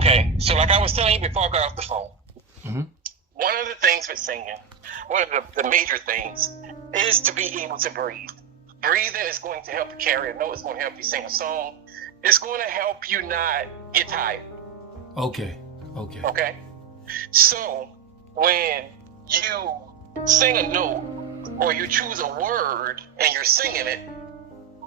Okay, so like I was telling you before I got off the phone, Mm-hmm. one of the things with singing, one of the major things, is to be able to breathe. Breathing is going to help you carry a note. It's going to help you sing a song. It's going to help you not get tired. Okay. Okay? So, when you sing a note or you choose a word and you're singing it,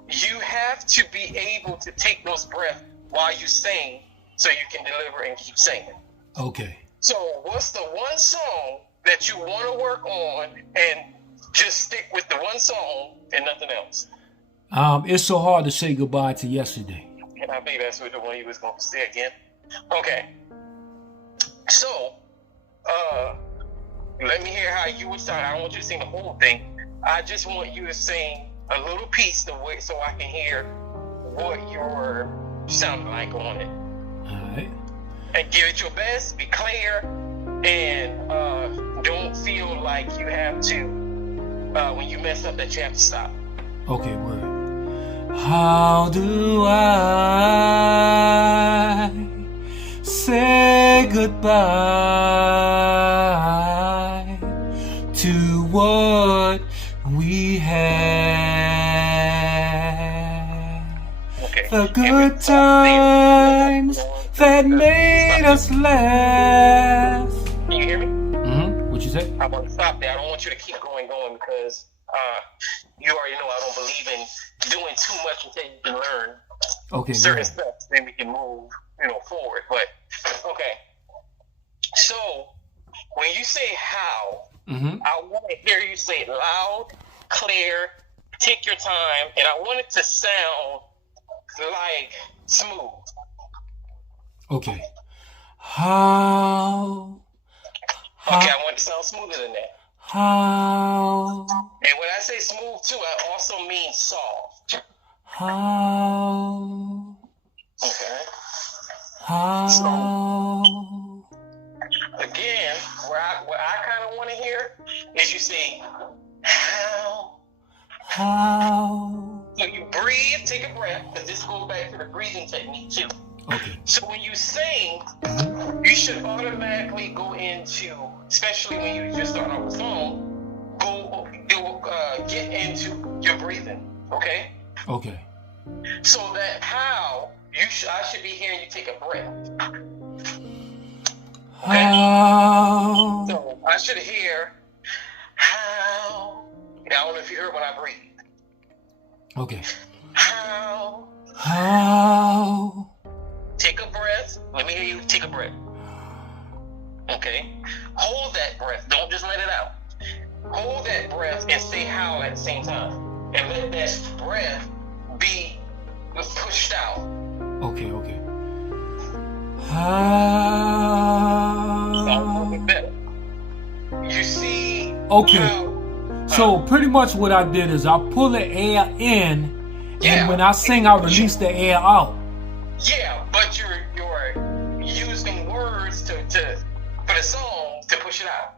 you have to be able to take those breaths while you sing so you can deliver and keep singing. Okay. So, what's the one song that you want to work on and just stick with the one song and nothing else? It's so hard to say goodbye to yesterday. And I think that's what the one you was going to say again. Okay. So, let me hear how you would sound. I don't want you to sing the whole thing. I just want you to sing a little piece the way so I can hear what you're sounding like on it. All right. And give it your best, be clear, and don't feel like you have to, when you mess up, that you have to stop. Okay, word. How do I say goodbye to what we had? Okay. The good times that made us laugh. Can you hear me? Mm-hmm. What you say? I'm going to stop there. I don't want you to keep going because you already know I don't believe in doing too much until you can learn certain steps. Then we can move, forward. But okay. So when you say how, Mm-hmm. I want to hear you say it loud, clear, take your time, and I want it to sound like smooth. Okay. How? Okay, I want it to sound smoother than that. How? And when I say smooth too, I also mean soft. How? Okay. How? So, again, what I kind of want to hear is you say, how? How? So you breathe, take a breath, because this goes back to the breathing technique too. Okay. So when you sing, Mm-hmm. you should automatically go into, especially when you just start off a song, get into your breathing. Okay. Okay. So that how I should be hearing you take a breath. Okay. How? So I should hear how. I don't know if you heard when I breathe. Okay. How. How? Take a breath. Let me hear you take a breath. Okay. Hold that breath. Don't just let it out. Hold that breath and say how at the same time. And let that breath be pushed out. Okay. Sounds a little bit How? better. You see? Okay. So pretty much what I did is I pull the air in, and when I sing, I release the air out. Yeah, but you're using words for the song to push it out.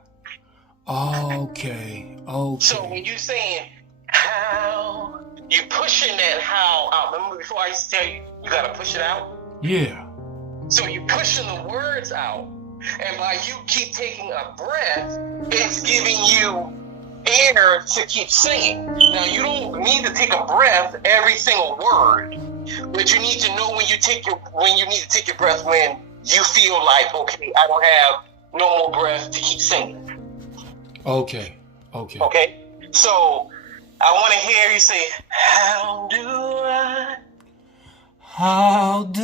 Okay. So when you saying how, you pushing that how out. Remember before I used to tell you gotta push it out? Yeah. So you pushing the words out, and by you keep taking a breath, it's giving you air to keep singing. Now you don't need to take a breath every single word, but you need to know when you need to take your breath when you feel like, okay, I don't have no more breath to keep singing. Okay. So I want to hear you say, how do I? Hold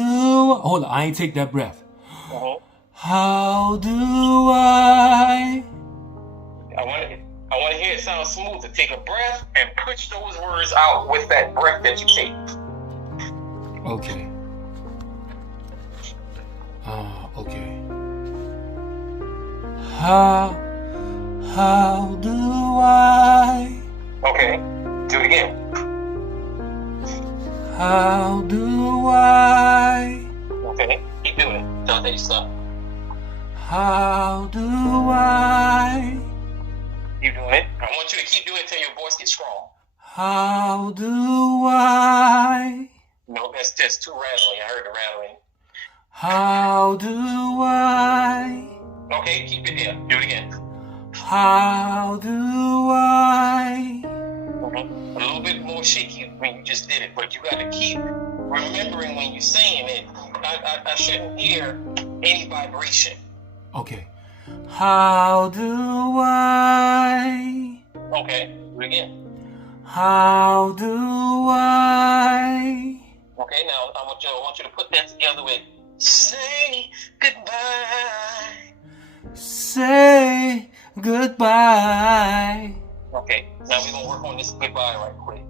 on, I ain't take that breath. Uh-huh. How do I? I want to hear it sound smooth. To take a breath and push those words out with that breath that you take. Okay. Okay. How do I? Okay. Do it again. How do I? Okay. Keep doing it. Don't let you stop. How do I? Keep doing it. I want you to keep doing it until your voice gets strong. How do I? No, that's too rattling. I heard the rattling. How do I? Okay, keep it there. Do it again. How do I? A little bit more shaky when you just did it, but you got to keep remembering when you're saying it. I shouldn't hear any vibration. Okay. How do I? Okay, do it again. How do I? Okay, now I want you to put that together with say goodbye. Say goodbye. Okay, now we're gonna work on this goodbye right quick.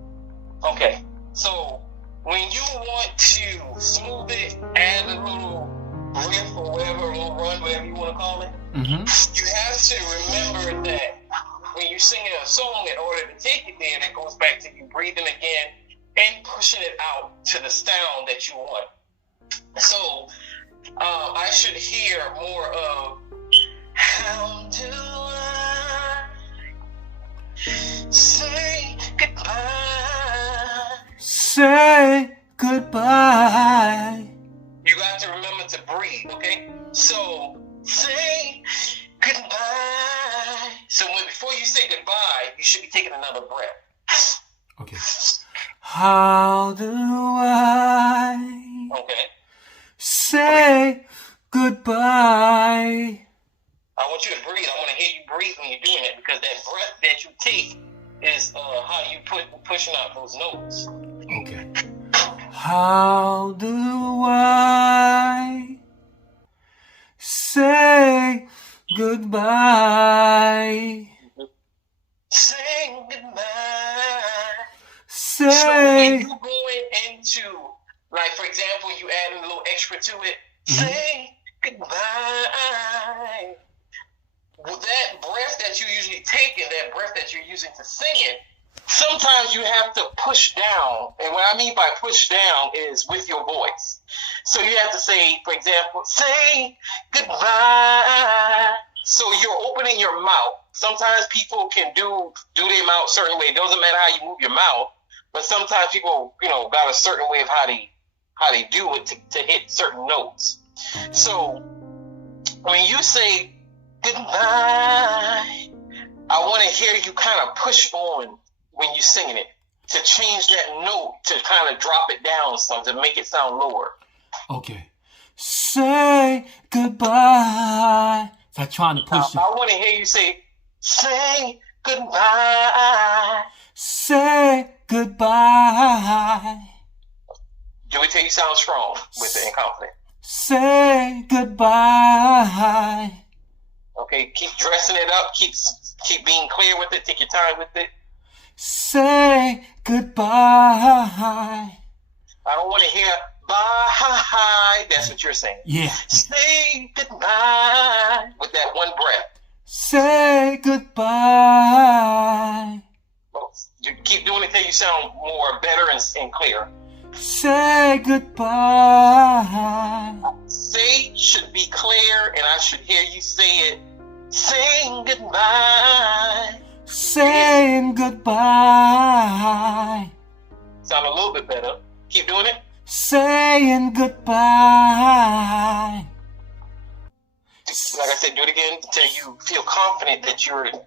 Okay, so when you want to smooth it, add a little riff or whatever, a little run, whatever you want to call it, you have to remember that when you're singing a song, in order to take it there, that goes back to you breathing again and pushing it out to the sound that you want. So I should hear more of how do I say goodbye? Say goodbye. You got to remember to breathe, okay? So say goodbye. So before you say goodbye, you should be taking another breath. Okay. How do I? Okay. Say goodbye. I want you to breathe. I want to hear you breathe when you're doing it, because that breath that you take is how you pushing out those notes. Okay. How do I say goodbye? Say goodbye. Say. So when you going into, like, for example, you add a little extra to it, say goodbye. With that breath that you usually take and that breath that you're using to sing it, sometimes you have to push down. And what I mean by push down is with your voice. So you have to say, for example, say goodbye. So you're opening your mouth. Sometimes people can do their mouth a certain way. It doesn't matter how you move your mouth, but sometimes people, got a certain way of how they do it to hit certain notes. So when you say goodbye, I want to hear you kind of push on when you're singing it, to change that note, to kind of drop it down some, to make it sound lower. Okay. Say goodbye. So I'm trying to push it. I want to hear you say goodbye. Say goodbye. Do it till you sound strong with it and confident. Say goodbye. Okay, keep dressing it up. Keep being clear with it. Take your time with it. Say goodbye. I don't want to hear bye. That's what you're saying. Yeah. Say goodbye with that one breath. Say goodbye. You keep doing it till you sound more better and clear. Say goodbye. Say should be clear, and I should hear you say it. Saying goodbye. Saying goodbye. Sound a little bit better. Keep doing it. Saying goodbye. Like I said, do it again until you feel confident that you're at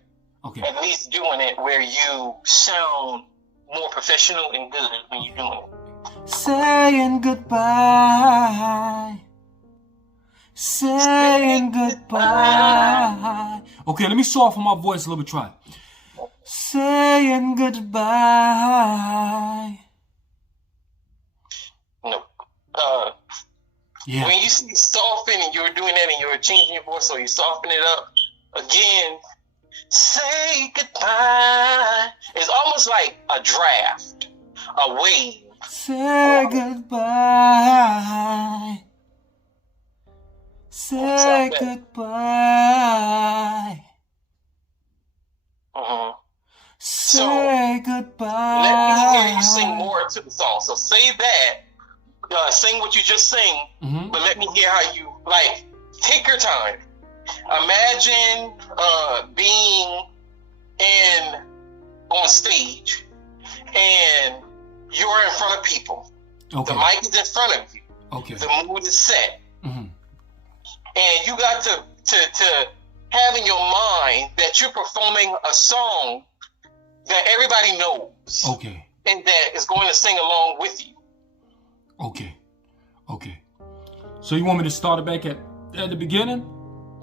least doing it where you sound more professional and good when you're doing it. Saying goodbye. Saying goodbye. Okay, let me soften my voice a little bit. Try. Saying goodbye. No. Yeah. When you see soften and you're doing that and you're changing your voice, so you soften it up again. Say goodbye. It's almost like a draft, a wave. Say goodbye. Say goodbye. Say goodbye. Let me hear you sing more to the song. So say that. Sing what you just sing, but let me hear how you, take your time. Imagine being on stage and you're in front of people. Okay. The mic is in front of you. Okay. The mood is set. Mm-hmm. And you got to have in your mind that you're performing a song that everybody knows. Okay. And that is going to sing along with you. Okay. Okay. So you want me to start it back at the beginning?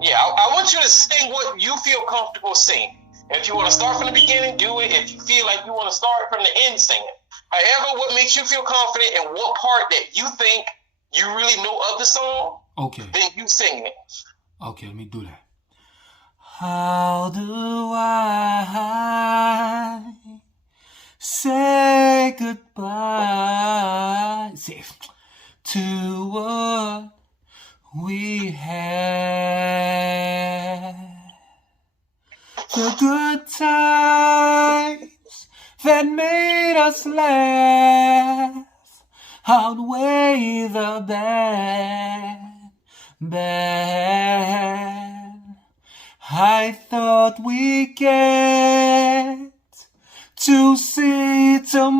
Yeah, I want you to sing what you feel comfortable singing. If you want to start from the beginning, do it. If you feel like you want to start from the end, sing it. However, what makes you feel confident and what part that you think you really know of the song, okay, then you sing it. Okay, let me do that. How do I say goodbye to what we had? The good times that made us laugh outweigh the bad. I thought we'd get to see tomorrow,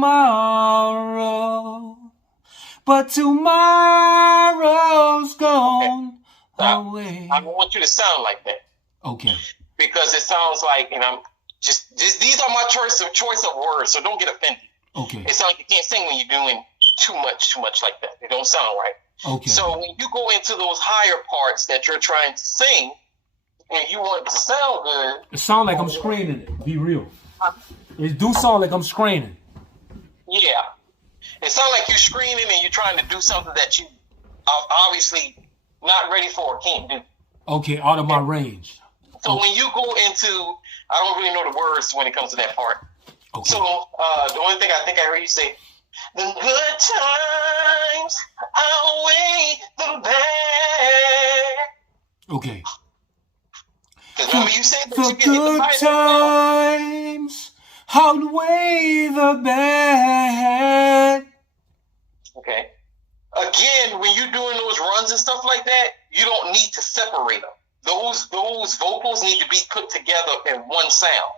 but tomorrow's gone away. I don't want you to sound like that. Okay. Because it sounds like, and I'm just these are my choice of words, so don't get offended. Okay. It sounds like you can't sing when you're doing too much like that. It don't sound right. Okay. So when you go into those higher parts that you're trying to sing, and you want it to sound good, it sounds like I'm screaming it. Be real. It do sound like I'm screaming. Yeah. It sounds like you're screaming and you're trying to do something that you are obviously not ready for or can't do. Okay, out of my range. So when you go into, I don't really know the words when it comes to that part. Okay. So the only thing I think I heard you say, the good times outweigh the bad. Okay. Because remember you said that the you can good times outweigh the bad. Okay. Again, when you're doing those runs and stuff like that, you don't need to separate them. Those vocals need to be put together in one sound.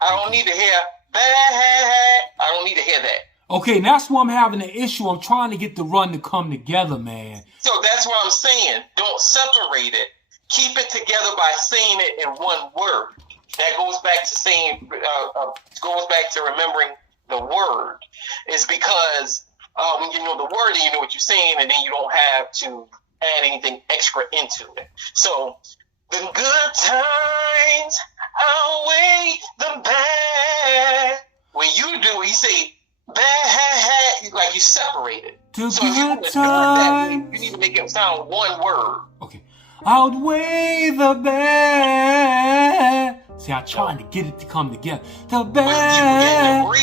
I don't need to hear bad. I don't need to hear that. Okay, that's why I'm having an issue. I'm trying to get the run to come together, man. So that's what I'm saying. Don't separate it. Keep it together by saying it in one word. That goes back to saying, goes back to remembering the word. Is because when you know the word, then you know what you're saying, and then you don't have to add anything extra into it. So the good times outweigh the bad. When you do, you say bad, like you separate it. The so if you want to do it that way, you need to make it sound one word. Okay. Outweigh the bad. See, I'm trying to get it to come together. The bad. When you